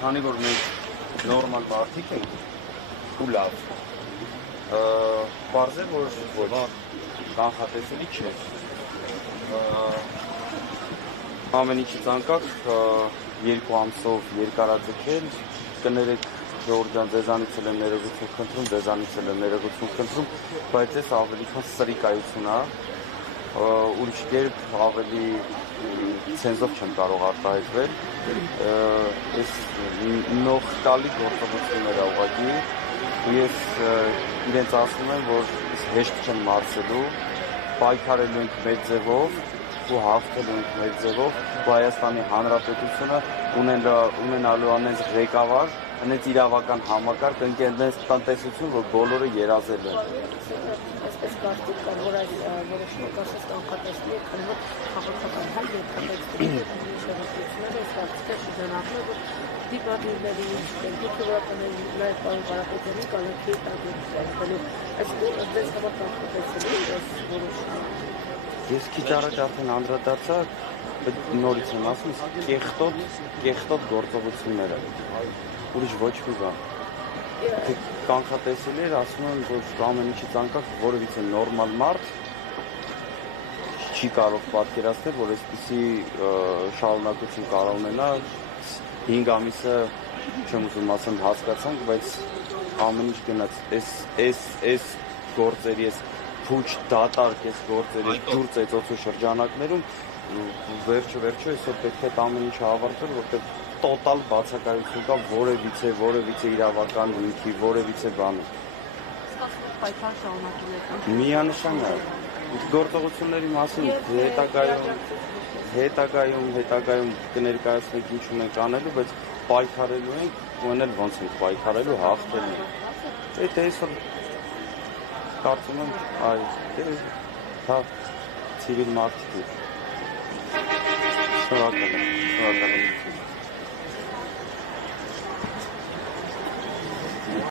Քանի որ մենք նորմալ մարդիկ ենք ու լավ բարձ է որ կանխատեսելի չէ ամեն ինչի ցանկակ 2 ամսով երկարաձգել կներեք Ժողովրդյան ձեզանից էլ եմ ներողություն խնդրում ձեզանից էլ եմ ներողություն խնդրում բայց այս ավելի քան սրիկայություն է ուրիշ կերպ ավելի ցենզով չեմ կարող արտահայտվել այս նոխտալի գործողությունները ուղղակի ես իրենց ասում եմ որ հեշտ չեն մարսելու պայքարելու ենք մեր ձևով ու հաղթելու ենք մեր ձևով ու Հայաստանի Հանրապետությունը ունենալու անենց ղեկավար հենց իրավական համակարգ ընկերնես տնտեսություն որ բոլորը երազել են Այսպես կարծիք կա, որ այս որոշումը կարծես կանխատեսելի է, քանի որ քաղաքական հայ եւ կոնտեքստի շրջանակները այս կարծիքը շրջանակում է, որ դիպատիվների, դիպլոմատների, լայվ բարապետերի կալանքի տակում այսօր դες համար կանխատեսելի է այս որոշումը։ Ես քիչ առաջ արդեն անդրադարձա, նորից եմ ասում, կեղտոտ գործողությունները, ուրիշ ոչ մի բան։ Կանխատեսելի էր, ասում եմ, որ ամեն ինչի ցանկակ որևիցե նորմալ մարդ չի կարող պատկերացնել, որ այսպիսի շարունակություն կարող ունենա 5 ամիսը չեմ ուզում ասեմ հասկացանք, բայց ամեն ինչ գնաց այս գործերի, այս փուչ դատարկ այս գործերի ջուր ծեծոցու շրջանակներում վերջը այսօր պետք է ամեն ինչը ավարտել, որտեղ տոտալ բացակայություն կա որևիցե իրավական հիմքի, որևիցե բանի։ Սպասում պայքար շարունակել եք։ Միանշանակ գործողությունների մասին հետագայում կներկայացնենք ինչ ունենք անելու, բայց պայքարելու ենք, ու էլ ոնց ենք պայքարելու, հաղթելու ենք։ Դե այսօր կարծում եմ, դա ցիվիլ մարդիկ է։ Շնորհակալ եմ։